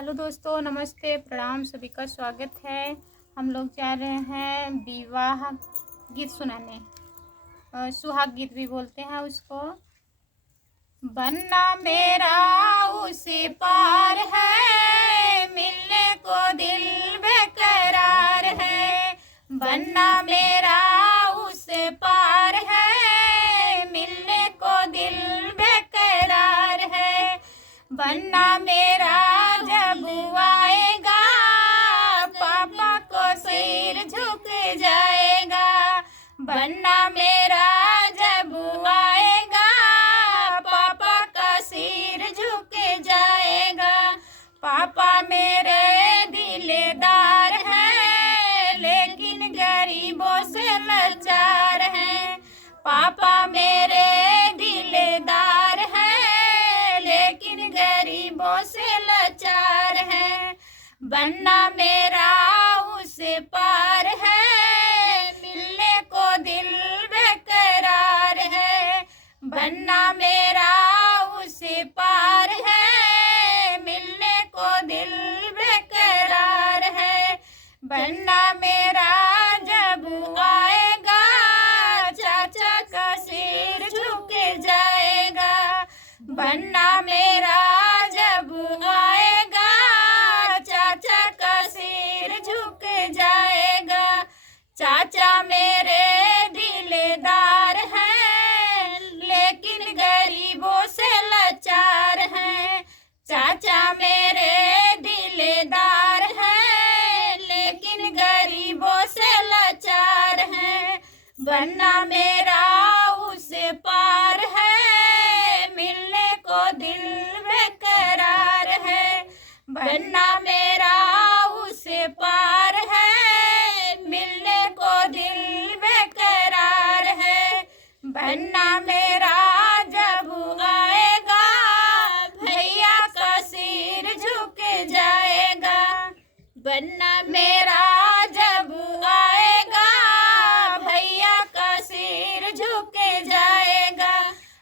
Hello दोस्तों, नमस्ते, प्रणाम, सभी का स्वागत है। हम लोग जा रहे हैं विवाह गीत सुनाने, सुहाग गीत भी बोलते हैं उसको। बनना मेरा उसे पार है, मिलने को दिल बेकरार है। बनना मेरा उसे पार है, मिलने को दिल बेकरार है। बनना मेरा जब आएगा, पापा को सिर झुक जाएगा। बनना मेरा जब आएगा, पापा का सिर झुक जाएगा। पापा मेरे दिलदार हैं, लेकिन गरीबों से लाचार हैं। पापा मेरे दिलदार हैं, लेकिन गरीबों से लाचार हैं। बनना मेरा उसे पार है, मिलने को दिल बेकरार है। बनना मेरा उसे पार है, मिलने को दिल बेकरार है। बनना मेरा जब आएगा, चाचा का सिर झुक जाएगा। बनना मेरा जब आएगा, चाचा का सिर झुक जाएगा। चाचा मेरे दिलदार हैं, लेकिन गरीबों से लाचार हैं। चाचा मेरे दिलदार हैं, लेकिन गरीबों से लाचार हैं। बनना मेरा उसे पार है, मिलने को दिल बेकरार है। बनना मेरा उसे पार है, मिलने को दिल बेकरार है। बनना मेरा जब आएगा, भैया का सिर झुक जाएगा। बनना मेरा जब आएगा, भैया का सिर झुक जाएगा।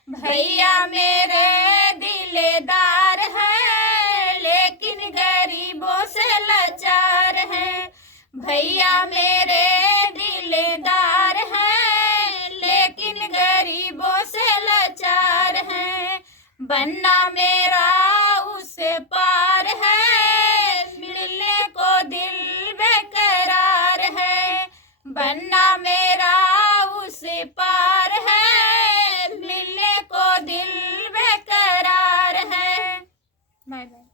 भैया मेरे दिलदार हैं, लेकिन गरीबों से लाचार हैं। भैया मेरे दिलदार हैं, लेकिन गरीबों से लाचार हैं। बनना मेरा उसे पार है, मिलने को दिल बेकरार है। बनना मेरा उसे पार है, मिलने को दिल बेकरार है। Bye bye.